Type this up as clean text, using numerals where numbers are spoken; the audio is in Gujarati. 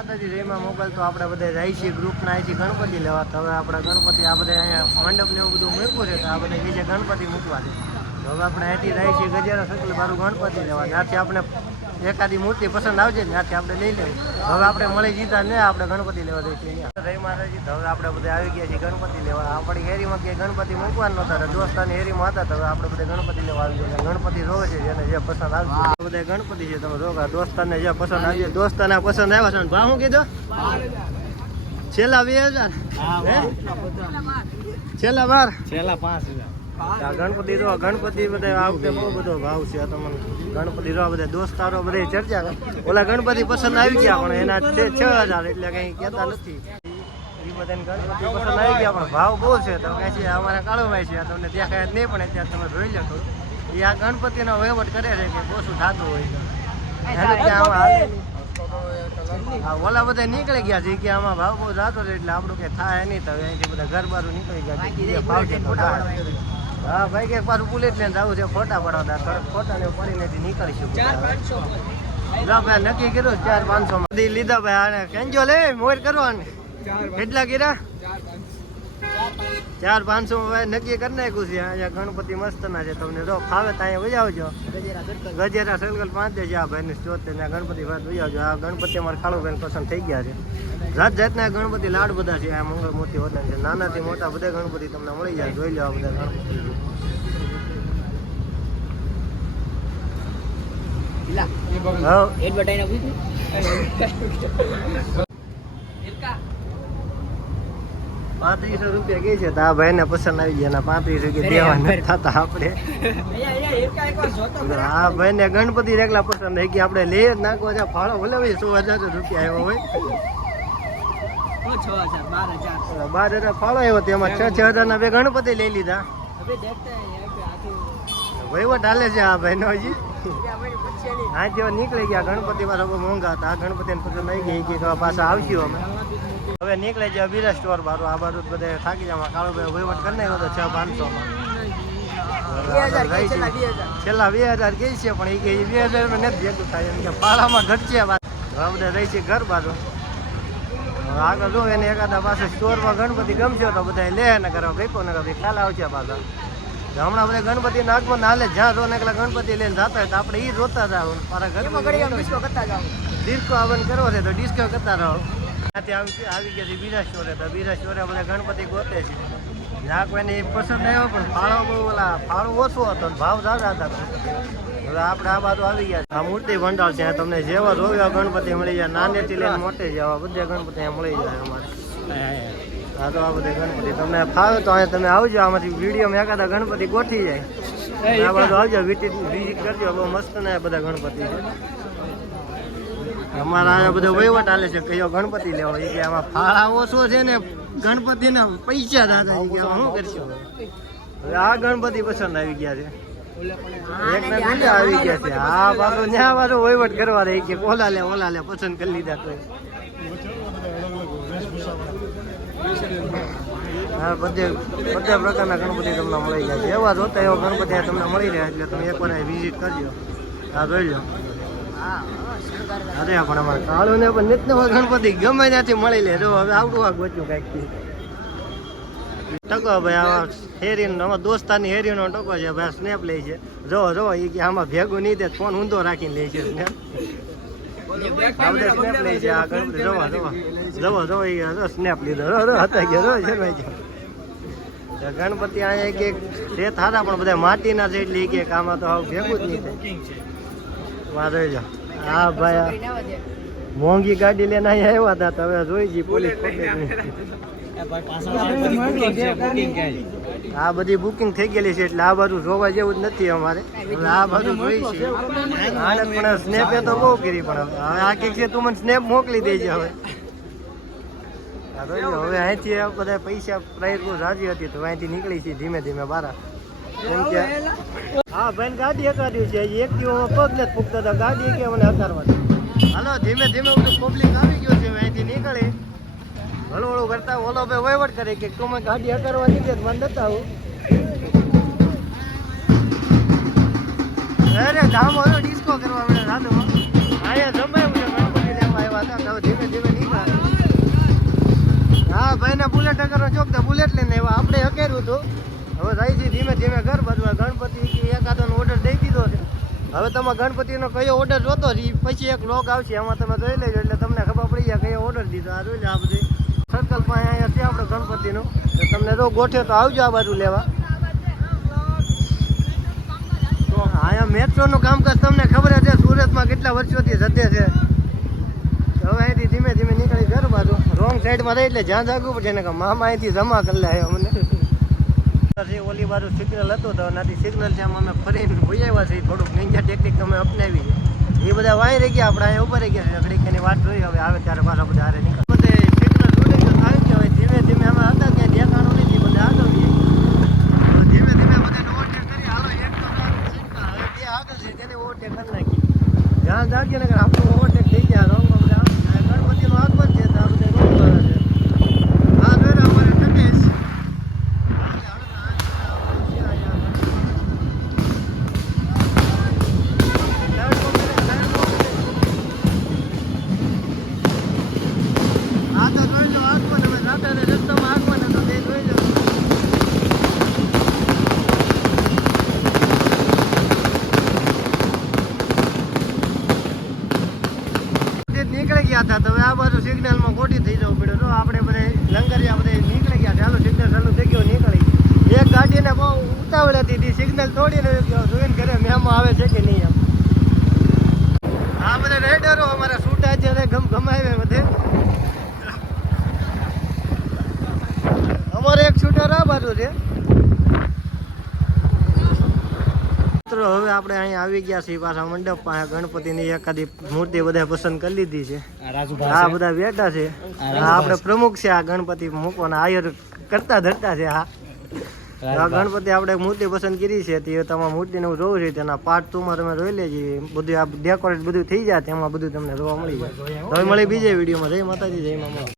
માતાજી જયમાં મોબાઈલ તો આપણે બધા જાય છીએ ગ્રુપના અહીંથી ગણપતિ લેવા. તો હવે આપણે ગણપતિ આ બધા અહીંયા મંડપ ને એવું બધું મૂક્યું છે. તો આ બધા બીજે ગણપતિ મૂકવા છે. તો હવે આપણે અહીંથી જાય છીએ ગજેરા સર્કલ મારું ગણપતિ લેવા. ત્યાંથી આપણે એકાદી મૂર્તિ પસંદ આવશે ને ત્યાંથી આપણે લઈ લેવું. હવે આપણે મળી જીતા ને આપણે ગણપતિ લેવા જઈએ છીએ જય માતાજી. તો હવે આપણે બધા આવી ગયા છીએ ગણપતિ લેવા. આપણી હેરીમાં ક્યાંય ગણપતિ મૂકવા નહોતા, દોસ્તાની હેરીમાં હતા. તો હવે આપણે બધા ગણપતિ લેવા આવી ગયા. ગણપતિ રોવે છે જેને જે પસંદ આવશે બધા ગણપતિ છે. તમે રોકા દોસ્તાને જે પસંદ આવશે. દોસ્તાને પસંદ આવ્યા છે ભાવ શું કીધો? છેલ્લા 2000 છેલ્લા 12 છેલ્લા 5000. ગણપતિ રો ગણપતિ બધા આ વખતે બહુ બધો ભાવ છે. તમને ગણપતિ રો બધા દોસ્તારો બધા ચર્ચા કરે. ઓલા ગણપતિ પસંદ આવી ગયા પણ એના 6000 એટલે કઈ કહેતા નથી. એ બધાને ગણપતિ પસંદ આવી ગયા પણ ભાવ બહુ છે. તો કહે છે અમારા કાળુભાઈ છે તમને ત્યાં કાંઈ નહીં પણ અત્યારે તમે જોઈ લો. એ આ ગણપતિનો વહીવટ કરે છે કે ઓછું થતું હોય ઓલા બધા નીકળી ગયા છે કે આમાં ભાવ બહુ જાતો છે એટલે આપણું કઈ થાય નહીં. તો અહીંથી બધા ઘર બારું નીકળી ગયા ભાવ છે. હા ભાઈ કે પાછું બુલેટ લઈને જવું છે ફોટા પડાવતા. થોડાક ફોટા ને પડીને નીકળીશું. ભાઈ નક્કી કર્યું 400-500 લીધા ભાઈ. આને કેન્જો લે મોર કરવાનું કેટલા કર્યા? 400-500 નક્કી કરી નાખ્યું છે. અહીંયા ગણપતિ મસ્ત ના છે. તમને જો ફાવે તો અહીંયા વજાવજો. ગજેરા સર્કલ 5 છે આ ભાઈ સ્ટોર ત્યાં ગણપતિ વજાવજો. આ ગણપતિ અમારે ખાલુભાઈ પસંદ થઈ ગયા છે. જાત જાતના ગણપતિ લાડ બધા છે. આ મંગળ મૂર્તિ વદન છે. નાનાથી મોટા બધા ગણપતિ તમને મળી જાય. જોઈ લો આ બધા ગણપતિ. ₹35 કે છે. તો આ ભાઈ ને પસંદ આવી ગયા. 35 દેવા નથી થતા આપણે. આ ભાઈ ને ગણપતિ રેગલા પસંદ થઈ ગયા. આપણે લઈ જ નાખવા છે ફાળો ભલે ₹100,000 આવ્યો હોય. 12,000 ફાળો આવ્યો. તેમાં 6,000 ના બે ગણપતિ લઈ લીધા. વહીવટ હાલે છે આ ભાઈ નો હજી. હા જેવા નીકળી ગયા. ગણપતિ માં બહુ મોંઘા હતા. આ ગણપતિ ને પસંદ આવી ગઈ કે પાછા આવશું અમે. હવે નીકળે છે બીજા સ્ટોર બારું. આ બાજુ બધા થાકી જવા. કાળુભાઈ વહીવટ કરી નાખ્યો હતો 6,500 છેલ્લા 2000 કહે છે પણ એ કે 2000 માં નથી ભેગું થાય. એમ કે પાળામાં ઘટશે. હવે બધા રહી છે ઘર બાજુ. આગળ જો એને એકાદા પાસે સ્ટોરમાં ગણપતિ ગમશે તો બધા લે ને કરો ગઈકો ને ખ્યાલ આવશે પાછા. હમણાં બધા ગણપતિ નાગમાં નાલે જ્યાં જો એકલા ગણપતિ લઈને જતા હોય તો આપણે એ જોતા જાવ. મારા ઘરમાં ડિસ્કો આવન કરવો છે તો ડિસ્કો કરતા રહો. ત્યાંથી આવી ગયા છે બીજા સ્ટોરે. તો બીજા સ્ટોરે બધા ગણપતિ ગોતે છે. જ્યાં કોઈને પસંદ આવ્યો પણ ફાળો બહુ ફાળો ઓછો હતો ભાવ જાજા હતા. હવે આપણે આ બાજુ આવી ગયા. આ મૂર્તિ ભંડાર છે. તમને જેવા જોયા ગણપતિ મળી જાય. નાનેથી લઈને મોટે જવા બધા ગણપતિ અહીંયા મળી જાય અમારે. હા તો આ બધા ગણપતિ તમને ફાવે તો અહીંયા તમે આવજો. આમાંથી વિડીયોમાં એકાદા ગણપતિ ગોઠી જાય. આ બાજુ આવજો વિઝિટ કરજો. બહુ મસ્ત ને બધા ગણપતિ છે. અમારા અહીંયા બધો વહીવટ હાલે છે. કયો ગણપતિ લેવો એ કે આમાં ફાળા ઓછો છે ને ગણપતિના પૈસા દાદા એ કે શું કરશો. હવે આ ગણપતિ પસંદ આવી ગયા છે. એક ને બીજા આવી ગયા છે. આ પાછો ત્યાં પાછો વહીવટ કરવા રહી કે ઓલા લે પસંદ કરી લીધા. તો હા બધા પ્રકારના ગણપતિ તમને મળી જાય છે. એવા જોતા એવા ગણપતિ તમને મળી રહ્યા. એટલે તમે એકવાર વિઝિટ કરજો. હા જોઈ લો. અરે પણ અમારે કાળું ને પણ નિત્ય ગણપતિ ગમે ત્યાંથી મળી લે. જો હવે આવડું આ ગોચ્યું કાંઈક ટકો ભાઈ. આવા હેરીનો અમારા દોસ્તારની હેરીનો ટકો છે ભાઈ. સ્નેપ લે છે. જો એ કે આમાં ભેગું નહીં દે ફોન ઊંધો રાખીને લે છે સ્નેપ. આ બધા સ્નેપ લે છે. આ ગણપતિ જવો એ સ્નેપ લીધો હતા ગયા ગણપતિ અહીંયા કે છે થારા પણ બધા માટીના છે. એટલે કે આમાં તો આવું ભેગું જ નહીં થાય. વાંધો જાઓ. હા ભાઈ મોંઘી ગાડી લઈને અહીંયા આવ્યા હતા. તો હવે જોઈ જઈએ પોલીસ આ બધી બુકિંગ થઈ ગયેલી છે. એટલે આ બાજુ જોવા જેવું જ નથી અમારે. આ બાજુ જોઈ છે. પણ સ્નેપે તો બહુ કરી. પણ હવે આ કંઈક છે તું મને સ્નેપ મોકલી દેજે. હવે હવે અહીંથી બધા પૈસા પ્રાઇસ બહુ સારી હતી. તો અહીંથી નીકળી છે ધીમે ધીમે બહાર. કેમ કે હા ભાઈ ગાડી હકાર્યું છે. એક દિવસ પગ નથી ફૂકતા હતા. ગાડી કે મને હકારવા. હાલો ધીમે ધીમે બધું પબ્લિક આવી ગયું છે. અહીંથી નીકળી હળવળું કરતા ઓલો ભાઈ વહીવટ કરે કે તું મને ગાડી હકારવા નીકળે મને નતા આવું. અરે ધામ ડિસ્કો કરવા મળે રાતમાં અહીંયા જમાયું છે. ગણપતિ લેવા આવ્યા આવ્યા હતા હવે ધીમે ધીમે નીકળ્યા. હા ભાઈને બુલેટ ટકરનો ચોક તો બુલેટ લઈને આવ્યા. આપણે હકેર્યું હતું. હવે જાય છે ધીમે ધીમે ઘર બધવા. ગણપતિ એકાદોનો ઓર્ડર દઈ દીધો છે. હવે તમે ગણપતિનો કયો ઓર્ડર જોતો પછી એક લોગ આવશે એમાં તમે જોઈ લેજો એટલે તમને ખબર પડી જાય કયો ઓર્ડર દીધો. આ જોઈ લે આ બધી સર્કલ પાસે અહીંયા છે આપણે ગણપતિનું. તો તમને જો ગોઠ્યો તો આવજો આ બાજુ લેવા. અહીંયા મેટ્રોનું કામકાજ તમને ખબર છે સુરતમાં કેટલા વર્ષોથી જતે છે. હવે અહીંથી ધીમે ધીમે નીકળી ઘર બાજુ. રોંગ સાઈડમાં રહી એટલે જ્યાં જાગવું પડે ને કે મામા અહીંથી જમા કરી લે મને. ઓલી બાજુ સિગ્નલ હતું તો નથી સિગ્નલ છે અમે ફરીને ભૂઈ આવ્યા છીએ. થોડુંક નિંજા ટેકનિક અમે અપનાવી છે. એ બધા વાય રહી ગયા આપણે અહીંયા ઉભા રહી ગયા. ઘડીકની વાત જોઈ હવે આવે ત્યારે પાછા બધા હારે નીકળે. બધે સિગ્નલ જોડે તો આવી ગયા હોય. ધીમે ધીમે અમે હતા ત્યાં દેખાણું નથી બધા આગળ ધીમે ધીમે બધાને ઓવરટેક કરી હાલો. એક તો હવે બે આગળ છે તેને ઓવરટેક કરી નાખી. જ્યાં જાગીએ ને આપણું ઓવરટેક થઈ ગયા. રોંગમાં બધા ગણપતિનું આગમન છે તો આ બધા રોંગ કરે છે. હા જોઈ અમારે ટકેશ નીકળી ગયા હતા. તો હવે આ બાજુ સિગ્નલમાં ખોટી થઈ જવું પડ્યું. તો આપણે બધા લંગરિયા બધા નીકળી ગયા. ચાલો સિગ્નલ ચાલુ થઈ ગયો નીકળી. એક ગાડીને બહુ ઉતાવળ હતી સિગ્નલ તોડીને જોઈને ઘરે મેમો આવે છે કે નહીં એમ. આ બધા રાઈડરો અમારા છૂટા છે ગમાવે બધે. અમારે એક શૂટર આ બાજુ છે. હવે આપણે અહીંયા આવી ગયા છીએ પાછા મંડપ પાસે. ગણપતિની એકાદી મૂર્તિ બધા પસંદ કરી લીધી છે. આ બધા બેઠા છે. આપણે પ્રમુખ છે આ ગણપતિ મૂકવાના આયર કરતા ધરતા છે. આ ગણપતિ આપણે મૂર્તિ પસંદ કરી છે તે તમારા મૂર્તિને હું જોઉં છું. તેના પાર્ટ ટુમાં તમે જોઈ લેજો. બધું આ ડેકોરેટ બધું થઈ જાય તેમાં બધું તમને જોવા મળી જાય. હવે મળી બીજે વિડીયોમાં. જય માતાજી જય મામા.